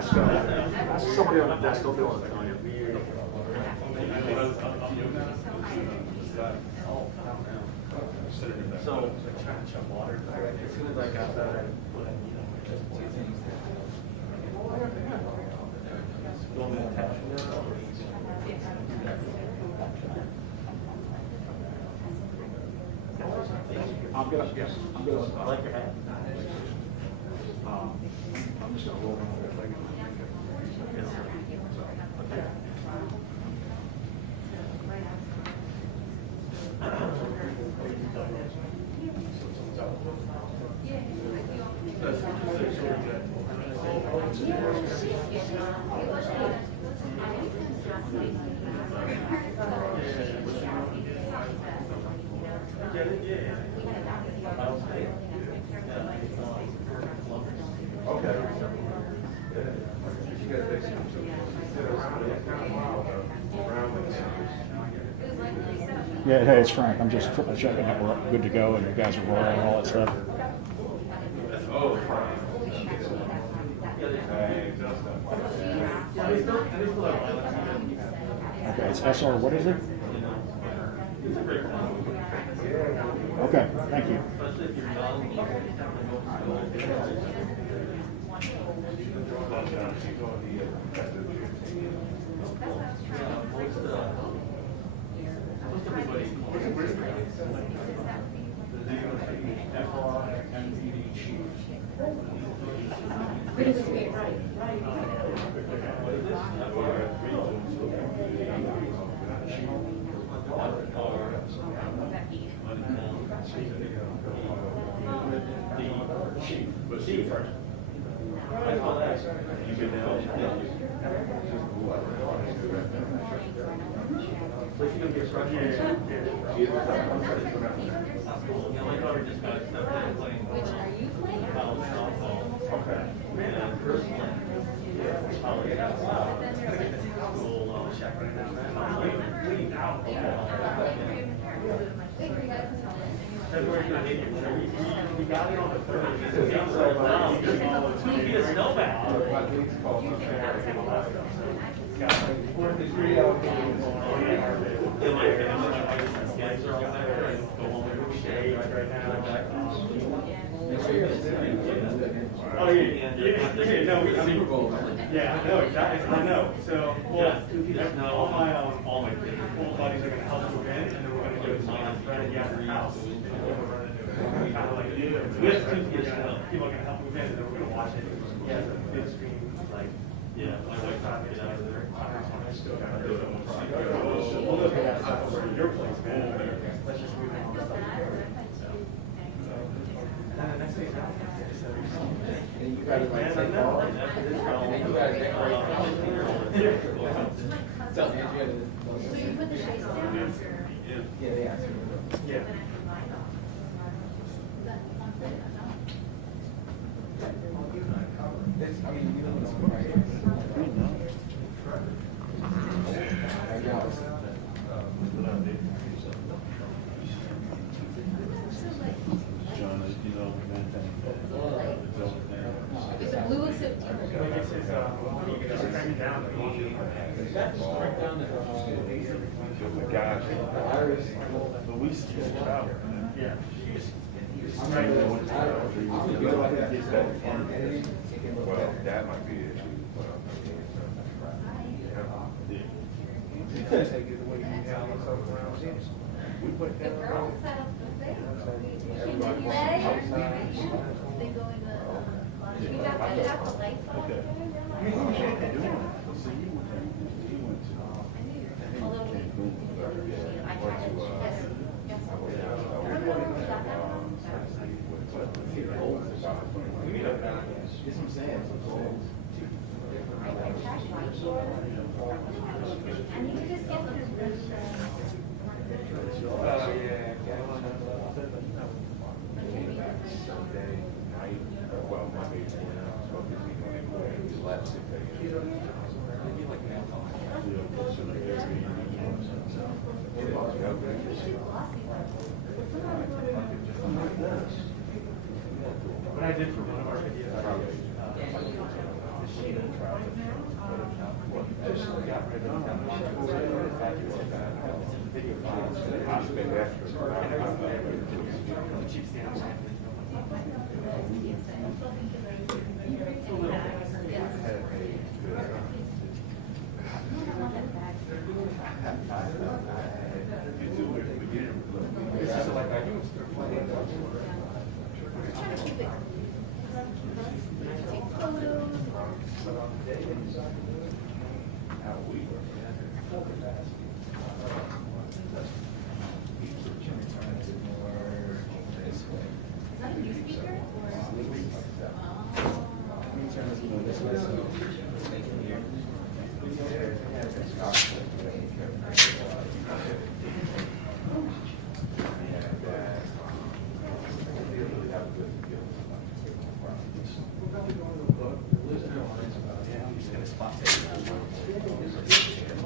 ask somebody on the desk, they'll be able to tell you. So, as soon as I got that, I'm good. Yes, I'm good. I like your hat. I'm just gonna roll on it. Yes, sir. Okay. Yeah, hey, it's Frank. I'm just triple checking that we're good to go and you guys are rolling and all that stuff. Okay, it's SR, what is it? Okay, thank you. We got it on the 30th. Oh yeah, no, yeah, I know exactly. I know. So, well, all my old buddies are gonna help move in, and then we're gonna do it right at the house. Kind of like we have two people are gonna help move in, and then we're gonna watch it. Yeah, it's a big screen, like my wife thought it out of there. Still gotta do it. We'll look at that stuff over at your place, man. Let's just move on. And the next thing is And you guys might say, oh, and then you guys decorate. So you put the shades down? Yeah, they asked me. yeah. This, I mean, you don't know, right? Is it blue or is it? But we switched out. Yeah. Well, that might be it. You could take it the way you have it around here. We put The that girls set up the thing. They go in the, you got the lights on? Okay. Although I tried to, yes. And you just get the Sunday night, well, Monday morning, so this evening anyway, we left 6 a.m. What I did for one of our videos, the sheet of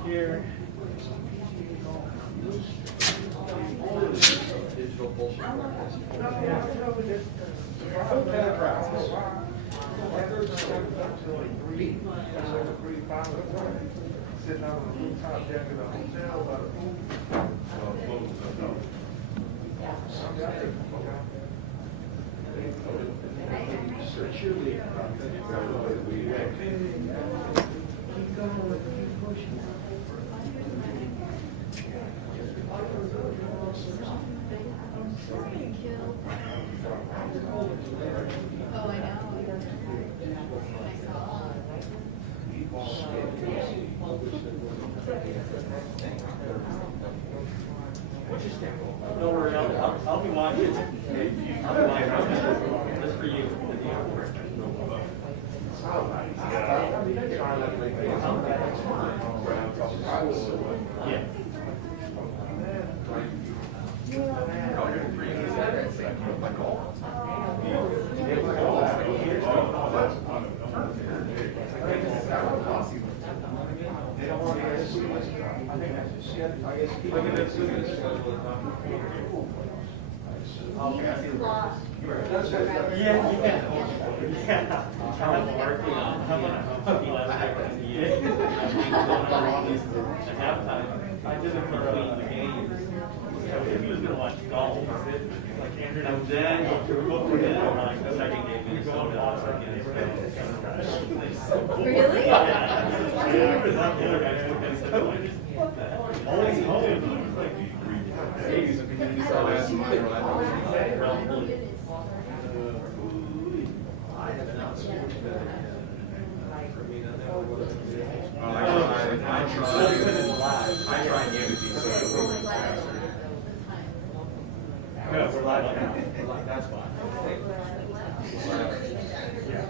Here. Sitting out on the rooftop deck of the hotel by the pool. Oh, I know. Don't worry, I'll be watching. I'll be watching. Just for you. Yeah. Okay, I see the yeah, you can. Yeah. I'm working on I did it between the games. So if he was gonna watch golf, like Andrew, and then look for him like the second game, he's going to watch again. Really? Yeah. He was up there, always home. I try and give it to you. No, we're live now. That's fine. Yeah.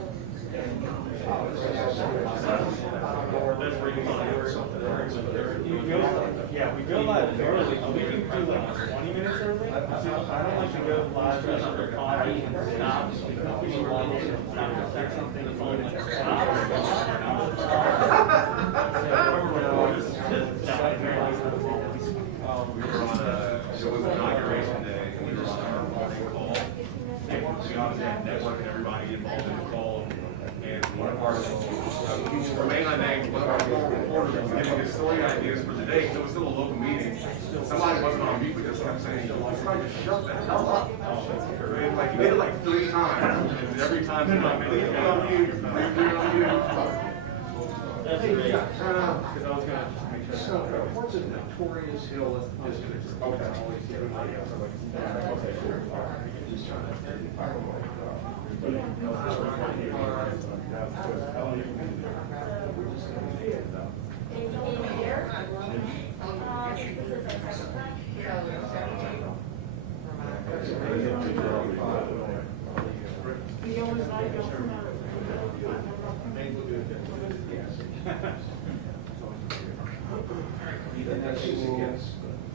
Yeah, we go live early. We can do like 20 minutes early. I don't like to go live just for coffee and stop. We need one to stop to check something. The phone like We were on it was inauguration day, and we were on our morning call. We obviously had networking everybody involved in the call, and one part of it, remain unnamed, one of our local reporters was giving us story ideas for the day, because it was still a local meeting. Somebody wasn't on mute, but just kept saying, trying to shut the hell up. And like, he did it like 3 times, and every time, he's like, you're on mute, you're on mute. That's great. Because I was gonna make sure. So, what's a notorious hill district? Okay. Okay, sure. Just trying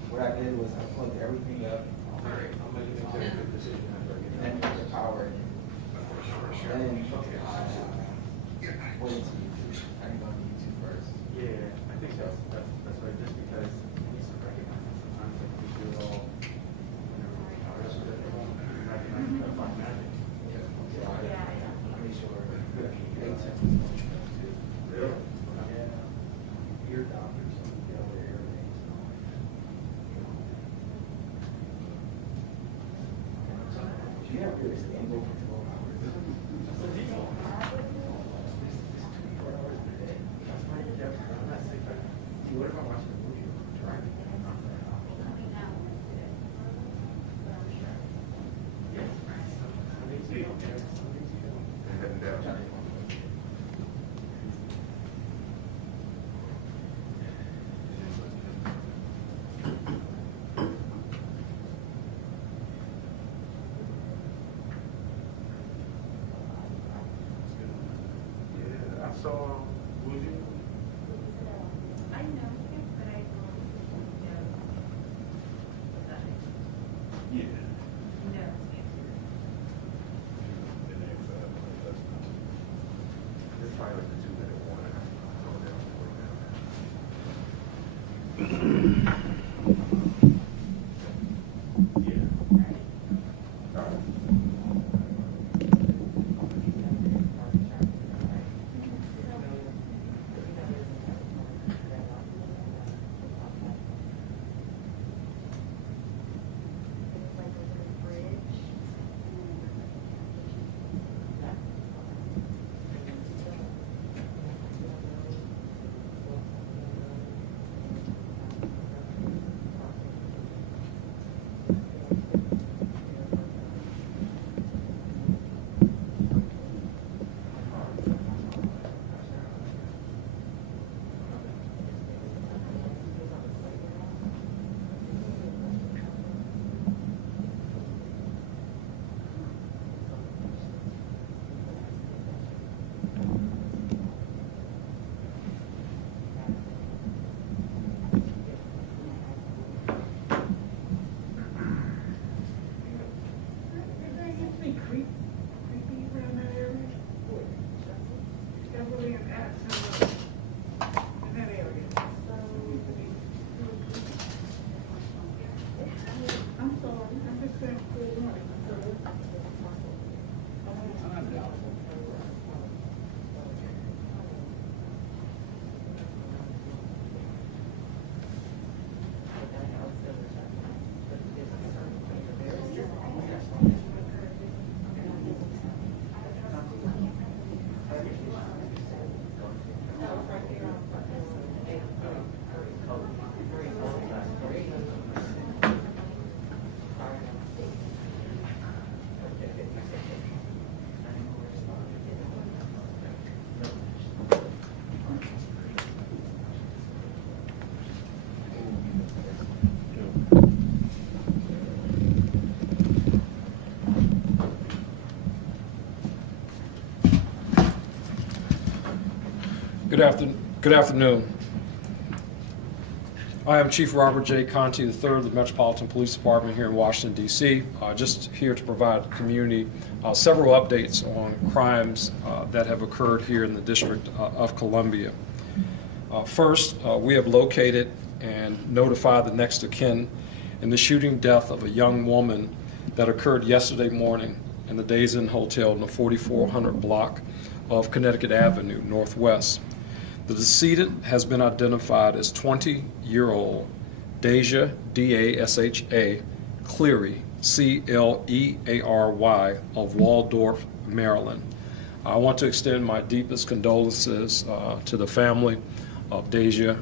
What I did was I plugged everything up. And the power. Then went to YouTube. I can go to YouTube first. Yeah, I think that's right. Just because we need to recognize it sometimes, like we do it all. Like magic. Make sure. So, would you? I know, but I don't know. Yeah. No. It's probably like the 2-minute warning. Good afternoon. I am Chief Robert J. Contee III of the Metropolitan Police Department here in Washington, D.C. Just here to provide the community several updates on crimes that have occurred here in the District of Columbia. First, we have located and notified the next of kin in the shooting death of a young woman that occurred yesterday morning in the Days Inn Hotel in the 4400 block of Connecticut Avenue, Northwest. The decedent has been identified as 20-year-old Deja, D-A-S-H-A, Cleary, C-L-E-A-R-Y, of Waldorf, Maryland. I want to extend my deepest condolences to the family of Deja.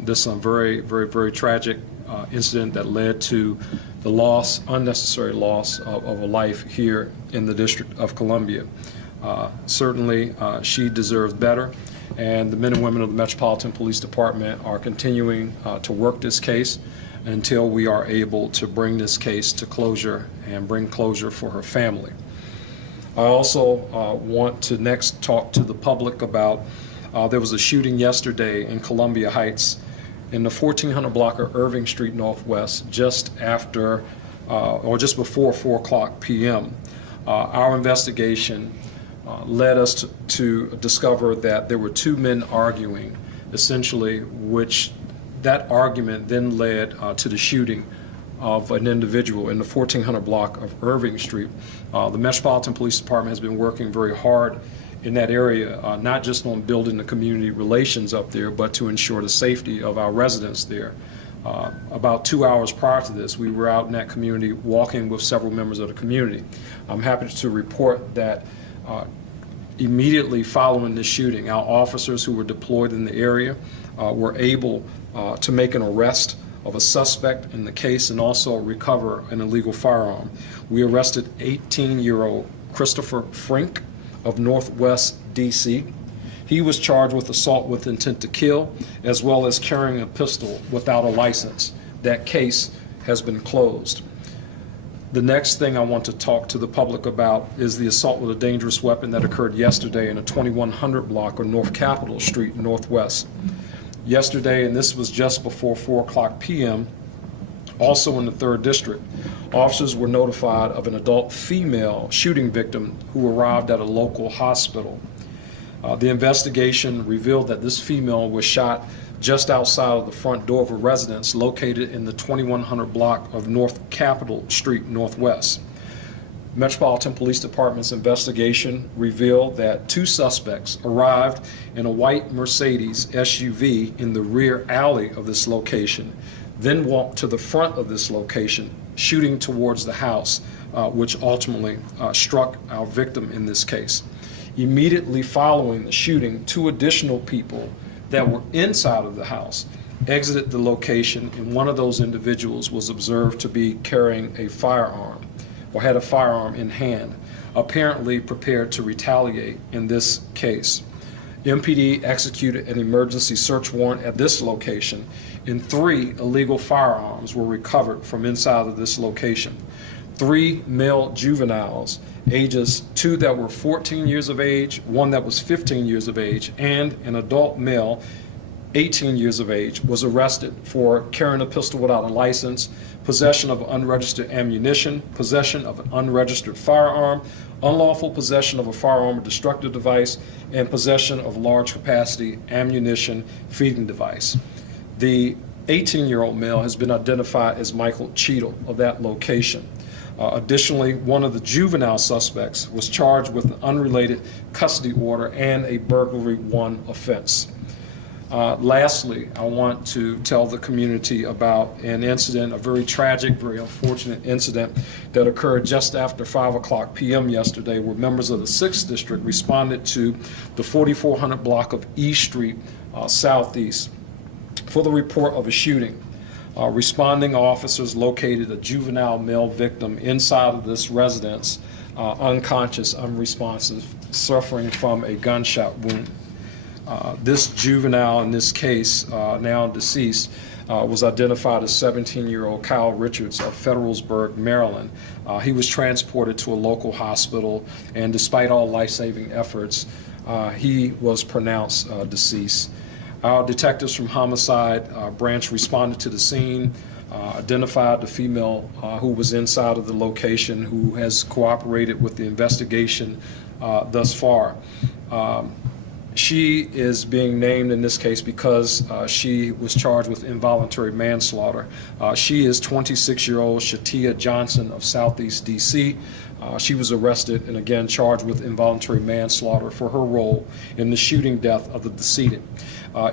This is a very, very, very tragic incident that led to the loss, unnecessary loss of a life here in the District of Columbia. Certainly, she deserves better. And the men and women of the Metropolitan Police Department are continuing to work this case until we are able to bring this case to closure and bring closure for her family. I also want to next talk to the public about there was a shooting yesterday in Columbia Heights in the 1400 block of Irving Street Northwest just after or just before 4 o'clock p.m. Our investigation led us to discover that there were two men arguing, essentially, which that argument then led to the shooting of an individual in the 1400 block of Irving Street. The Metropolitan Police Department has been working very hard in that area, not just on building the community relations up there, but to ensure the safety of our residents there. About 2 hours prior to this, we were out in that community walking with several members of the community. I'm happy to report that immediately following the shooting, our officers who were deployed in the area were able to make an arrest of a suspect in the case and also recover an illegal firearm. We arrested 18-year-old Christopher Frink of Northwest D.C. He was charged with assault with intent to kill, as well as carrying a pistol without a license. That case has been closed. The next thing I want to talk to the public about is the assault with a dangerous weapon that occurred yesterday in a 2100 block on North Capitol Street, Northwest. Yesterday, and this was just before 4:00 p.m., also in the 3rd District, officers were notified of an adult female shooting victim who arrived at a local hospital. The investigation revealed that this female was shot just outside of the front door of a residence located in the 2100 block of North Capitol Street, Northwest. Metropolitan Police Department's investigation revealed that 2 suspects arrived in a white Mercedes SUV in the rear alley of this location, then walked to the front of this location, shooting towards the house, which ultimately struck our victim in this case. Immediately following the shooting, 2 additional people that were inside of the house exited the location, and one of those individuals was observed to be carrying a firearm, or had a firearm in hand, apparently prepared to retaliate in this case. MPD executed an emergency search warrant at this location, and 3 illegal firearms were recovered from inside of this location. 3 male juveniles, ages 2 that were 14 years of age, 1 that was 15 years of age, and an adult male, 18 years of age, was arrested for carrying a pistol without a license, possession of unregistered ammunition, possession of an unregistered firearm, unlawful possession of a firearm or destructive device, and possession of large capacity ammunition feeding device. The 18-year-old male has been identified as Michael Cheadle of that location. Additionally, one of the juvenile suspects was charged with an unrelated custody order and a burglary 1 offense. Lastly, I want to tell the community about an incident, a very tragic, very unfortunate incident that occurred just after 5:00 p.m. yesterday, where members of the 6th District responded to the 4400 block of E Street Southeast for the report of a shooting. Responding officers located a juvenile male victim inside of this residence, unconscious, unresponsive, suffering from a gunshot wound. This juvenile in this case, now deceased, was identified as 17-year-old Kyle Richards of Federalsburg, Maryland. He was transported to a local hospital, and despite all life-saving efforts, he was pronounced deceased. Our detectives from Homicide Branch responded to the scene, identified the female who was inside of the location, who has cooperated with the investigation thus far. She is being named in this case because she was charged with involuntary manslaughter. She is 26-year-old Shatia Johnson of Southeast D.C. She was arrested and again charged with involuntary manslaughter for her role in the shooting death of the decedent.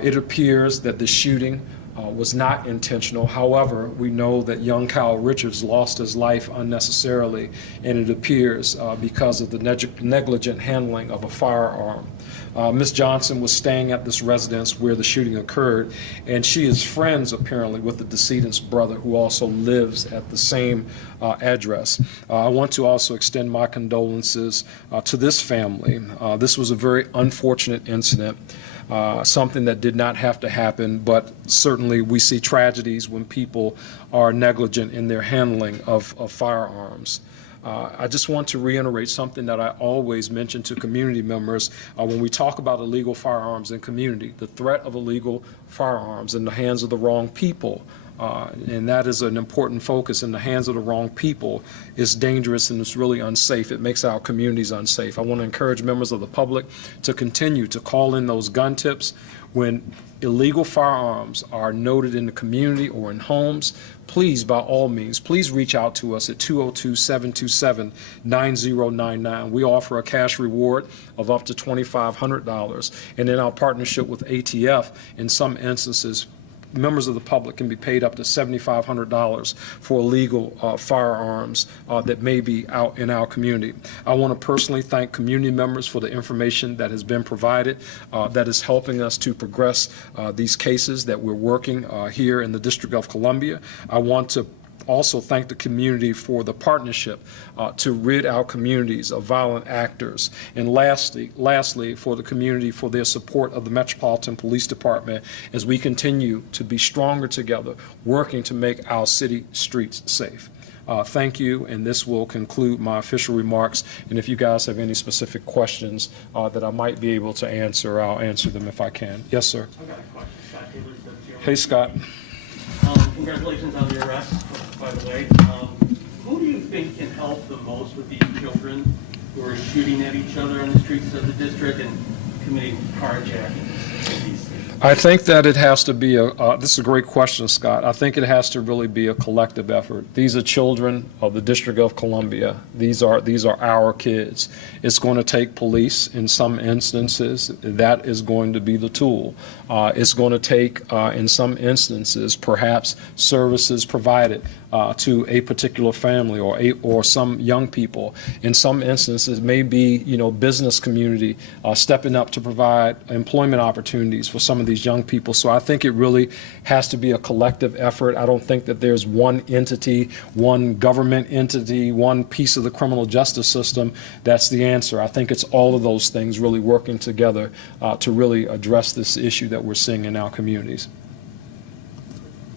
It appears that the shooting was not intentional. However, we know that young Kyle Richards lost his life unnecessarily, and it appears because of the negligent handling of a firearm. Ms. Johnson was staying at this residence where the shooting occurred, and she is friends apparently with the decedent's brother, who also lives at the same address. I want to also extend my condolences to this family. This was a very unfortunate incident. Something that did not have to happen, but certainly we see tragedies when people are negligent in their handling of firearms. I just want to reiterate something that I always mention to community members when we talk about illegal firearms in community. The threat of illegal firearms in the hands of the wrong people, and that is an important focus, in the hands of the wrong people, is dangerous and it's really unsafe. It makes our communities unsafe. I want to encourage members of the public to continue to call in those gun tips when illegal firearms are noted in the community or in homes. Please, by all means, please reach out to us at 202-727-9099. We offer a cash reward of up to $2,500, and in our partnership with ATF, in some instances, members of the public can be paid up to $7,500 for illegal firearms that may be out in our community. I want to personally thank community members for the information that has been provided that is helping us to progress these cases that we're working here in the District of Columbia. I want to also thank the community for the partnership to rid our communities of violent actors. And lastly, for the community for their support of the Metropolitan Police Department as we continue to be stronger together, working to make our city streets safe. Thank you, and this will conclude my official remarks. And if you guys have any specific questions that I might be able to answer, I'll answer them if I can. Yes, sir. I've got a question. Scott Taylor, WTO. Hey, Scott. Congratulations on the arrest, by the way. Who do you think can help the most with these children who are shooting at each other on the streets of the district and committing carjackings? I think that it has to be this is a great question, Scott. I think it has to really be a collective effort. These are children of the District of Columbia. These are our kids. It's going to take police in some instances. That is going to be the tool. It's going to take, in some instances, perhaps services provided to a particular family or some young people. In some instances, maybe business community stepping up to provide employment opportunities for some of these young people. So I think it really has to be a collective effort. I don't think that there's one entity, one government entity, one piece of the criminal justice system that's the answer. I think it's all of those things really working together to really address this issue that we're seeing in our communities.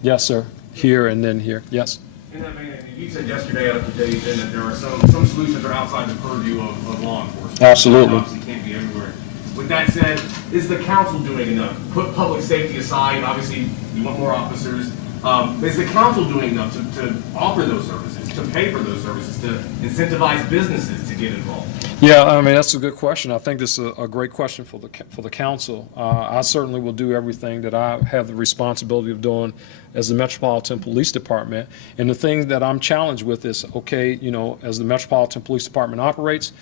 Yes, sir. Here and then here. Yes. In that vein, you said yesterday at the day that there are some solutions that are outside the purview of law enforcement. Absolutely. Obviously can't be everywhere. With that said, is the council doing enough? Put public safety aside, obviously you want more officers. Is the council doing enough to offer those services, to pay for those services, to incentivize businesses to get involved? Yeah, I mean, that's a good question. I think this is a great question for the council. I certainly will do everything that I have the responsibility of doing as the Metropolitan Police Department. And the thing that I'm challenged with is, okay, as the Metropolitan Police Department operates,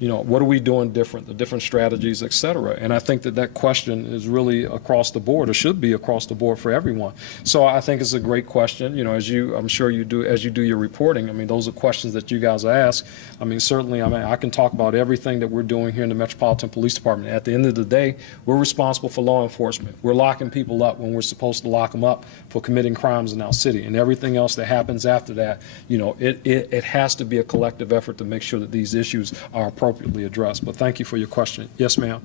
what are we doing different, the different strategies, et cetera? And I think that question is really across the board, or should be across the board for everyone. So I think it's a great question. I'm sure you do, as you do your reporting, I mean, those are questions that you guys ask. I mean, certainly, I can talk about everything that we're doing here in the Metropolitan Police Department. At the end of the day, we're responsible for law enforcement. We're locking people up when we're supposed to lock them up for committing crimes in our city. And everything else that happens after that, it has to be a collective effort to make sure that these issues are appropriately addressed. But thank you for your question. Yes, ma'am.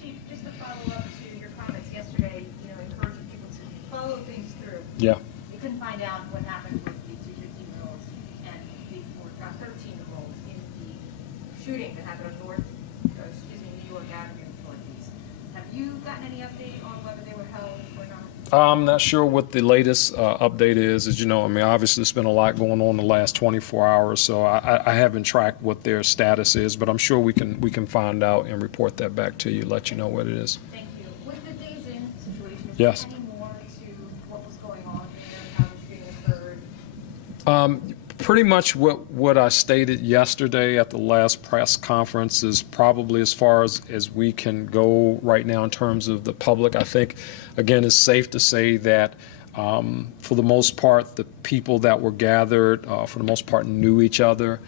Chief, just to follow up to your comments yesterday, encouraging people to follow things through. Yeah. You couldn't find out what happened with the two 15-year-olds and the 13-year-olds in the shooting that happened on New York Avenue in Northeast. Have you gotten any update on whether they were held or not? I'm not sure what the latest update is. As you know, I mean, obviously there's been a lot going on the last 24 hours, so I haven't tracked what their status is, but I'm sure we can find out and report that back to you, let you know what it is. Thank you. With the days in situation, is Yes. there any more to what was going on there, how the shooting occurred? Pretty much what I stated yesterday at the last press conference is probably as far as we can go right now in terms of the public. I think, again, it's safe to say that for the most part, the people that were gathered, for the most part, knew each other.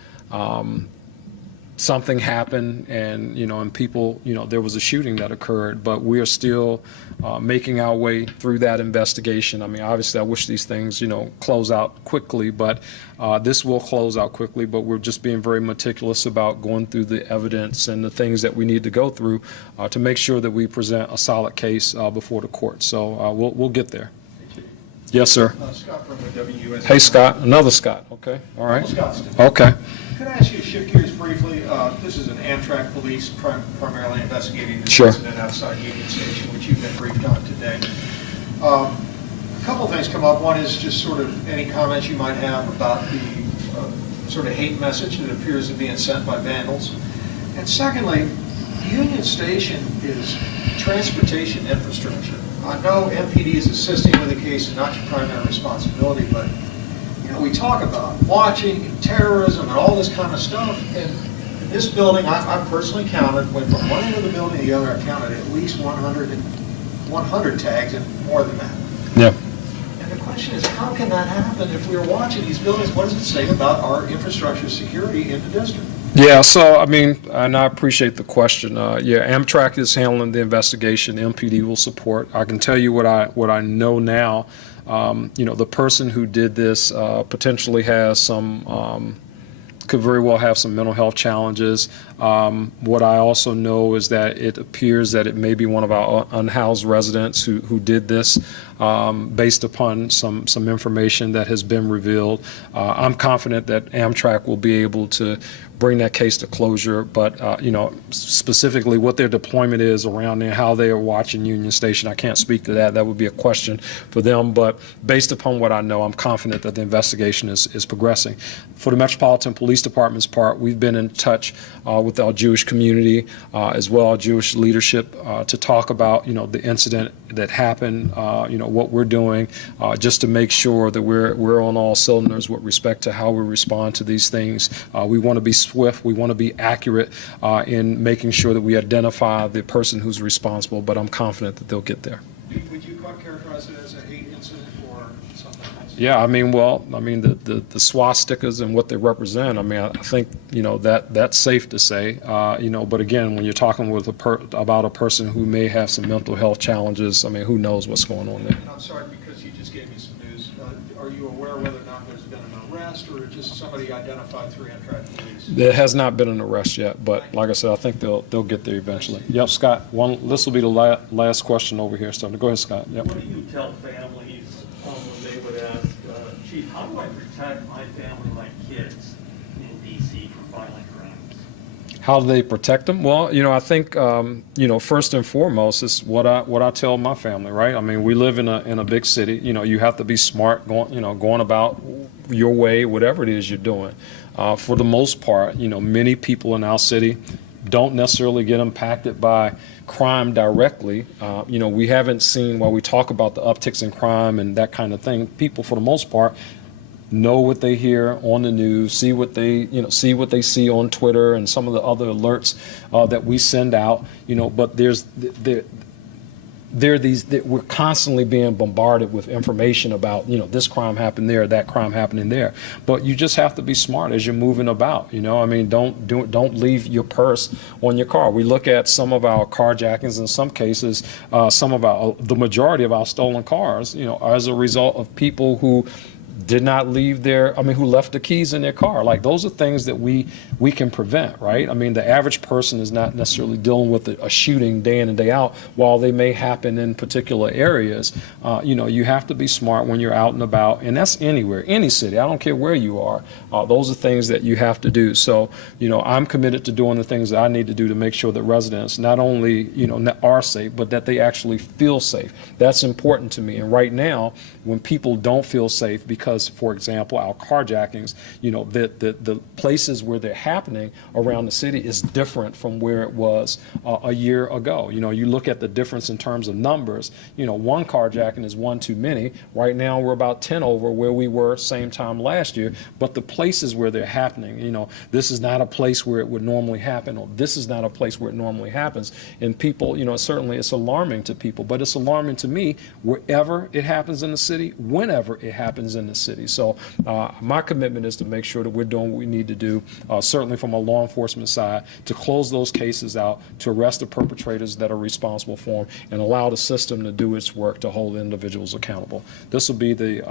Something happened and people, there was a shooting that occurred, but we are still making our way through that investigation. I mean, obviously I wish these things, close out quickly, but this will close out quickly, but we're just being very meticulous about going through the evidence and the things that we need to go through to make sure that we present a solid case before the court. So we'll get there. Yes, sir. Scott from the WUS. Hey, Scott. Another Scott. Okay. All right. Scott. Okay. Could I ask you to shift gears briefly? This is an Amtrak police primarily investigating this Sure. incident outside Union Station, which you've been briefed on today. A couple of things come up. One is just sort of any comments you might have about the sort of hate message that appears to be being sent by vandals. And secondly, Union Station is transportation infrastructure. I know MPD is assisting with the case and not your primary responsibility, but we talk about watching and terrorism and all this kind of stuff. And in this building, I personally counted, went from one end of the building to the other, I counted at least 100 tags and more than that. Yeah. And the question is, how can that happen if we are watching these buildings? What does it say about our infrastructure security in the district? Yeah, so I mean, and I appreciate the question. Yeah, Amtrak is handling the investigation. MPD will support. I can tell you what I know now. The person who did this potentially has some, could very well have some mental health challenges. What I also know is that it appears that it may be one of our unhoused residents who did this based upon some information that has been revealed. I'm confident that Amtrak will be able to bring that case to closure, but you know, specifically what their deployment is around there, how they are watching Union Station, I can't speak to that. That would be a question for them, but based upon what I know, I'm confident that the investigation is progressing. For the Metropolitan Police Department's part, we've been in touch with our Jewish community as well, our Jewish leadership, to talk about, you know, the incident that happened, you know, what we're doing, just to make sure that we're on all cylinders with respect to how we respond to these things. We want to be swift, we want to be accurate in making sure that we identify the person who's responsible, but I'm confident that they'll get there. Would you characterize it as a hate incident or something else? Yeah, I mean, well, I mean, the swastikas and what they represent, I mean, I think, you know, that's safe to say, you know, but again, when you're talking with about a person who may have some mental health challenges, I mean, who knows what's going on there. And I'm sorry, because you just gave me some news. Are you aware whether or not there's been an arrest or just somebody identified through Amtrak police? There has not been an arrest yet, but like I said, I think they'll get there eventually. Yep, Scott, this will be the last question over here. So go ahead, Scott. Yep. What do you tell families when they would ask, Chief, how do I protect my family, my kids in D.C. from violent crimes? How do they protect them? Well, you know, I think, you know, first and foremost is what I tell my family, right? I mean, we live in a big city. You know, you have to be smart going about your way, whatever it is you're doing. For the most part, you know, many people in our city don't necessarily get impacted by crime directly. You know, we haven't seen, while we talk about the upticks in crime and that kind of thing, people for the most part know what they hear on the news, see what they see on Twitter and some of the other alerts that we send out, you know, but we're constantly being bombarded with information about, you know, this crime happened there, that crime happening there. But you just have to be smart as you're moving about, you know. I mean, don't leave your purse on your car. We look at some of our carjackings, in some cases, the majority of our stolen cars, you know, are as a result of people who did not leave who left the keys in their car. Like, those are things that we can prevent, right? I mean, the average person is not necessarily dealing with a shooting day in and day out, while they may happen in particular areas. You know, you have to be smart when you're out and about, and that's anywhere, any city, I don't care where you are. Those are things that you have to do. So, you know, I'm committed to doing the things that I need to do to make sure that residents not only, you know, are safe, but that they actually feel safe. That's important to me. And right now, when people don't feel safe because, for example, our carjackings, you know, the places where they're happening around the city is different from where it was a year ago. You know, you look at the difference in terms of numbers, you know, one carjacking is one too many. Right now we're about 10 over where we were same time last year, but the places where they're happening, you know, this is not a place where it would normally happen, or this is not a place where it normally happens. And people, you know, certainly it's alarming to people, but it's alarming to me wherever it happens in the city, whenever it happens in the city. So my commitment is to make sure that we're doing what we need to do, certainly from a law enforcement side, to close those cases out, to arrest the perpetrators that are responsible for them, and allow the system to do its work to hold individuals accountable. This will be the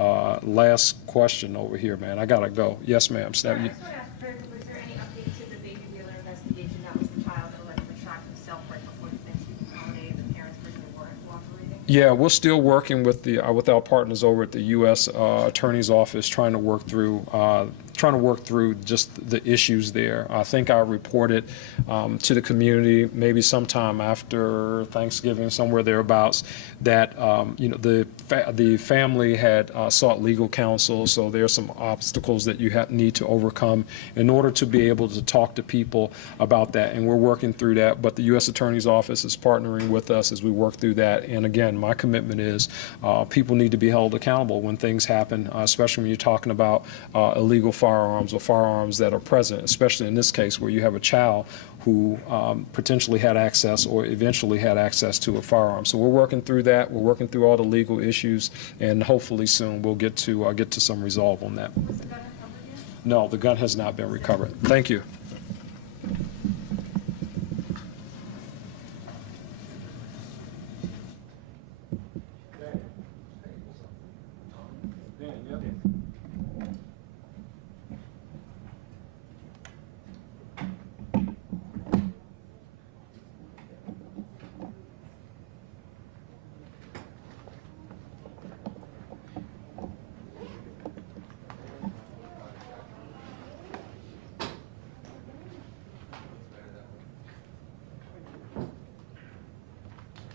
last question over here, man. I gotta go. Yes, ma'am. I just want to ask very quickly, was there any update to the baby dealer investigation? That was the child that allegedly shot himself right before the Thanksgiving holiday. The parents originally weren't cooperating. Yeah, we're still working with with our partners over at the U.S. Attorney's Office, trying to work through just the issues there. I think I reported to the community maybe sometime after Thanksgiving, somewhere thereabouts, that you know, the family had sought legal counsel. So there are some obstacles that you need to overcome in order to be able to talk to people about that, and we're working through that. But the U.S. Attorney's Office is partnering with us as we work through that. And again, my commitment is people need to be held accountable when things happen, especially when you're talking about illegal firearms or firearms that are present, especially in this case where you have a child who potentially had access or eventually had access to a firearm. So we're working through that. We're working through all the legal issues, and hopefully soon we'll get to some resolve on that. Was the gun recovered yet? No, the gun has not been recovered. Thank you.